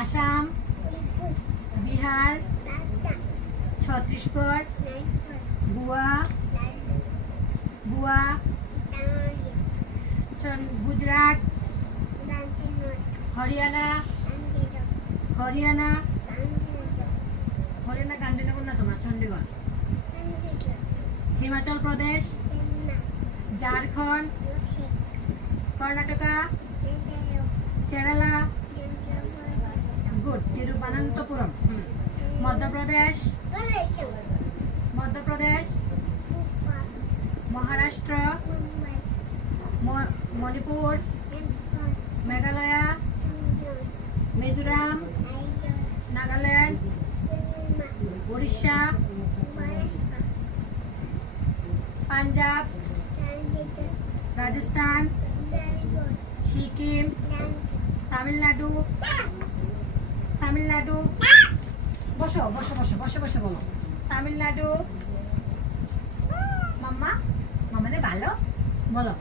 আসাম, বিহার, ছত্তিশগড়, গোয়া, গুজরাট, হরিয়ানা, গান্ধীনগর না তোমার চণ্ডীগড়, হিমাচল প্রদেশ, ঝাড়খণ্ড, কর্ণাটকা, কেরালা, গুড, তিরুবনন্তপুরম, মধ্যপ্রদেশ, মহারাষ্ট্র, মণিপুর, মেঘালয়, মিজোরাম, নাগাল্যান্ড, উড়িষ্যা, পাঞ্জাব, রাজস্থান, সিকিম, তামিলনাড়ু, বসো বসো বসো বসে বসে বলো, তামিলনাড়ু, মাম্মা, মামানে ভালো বলো।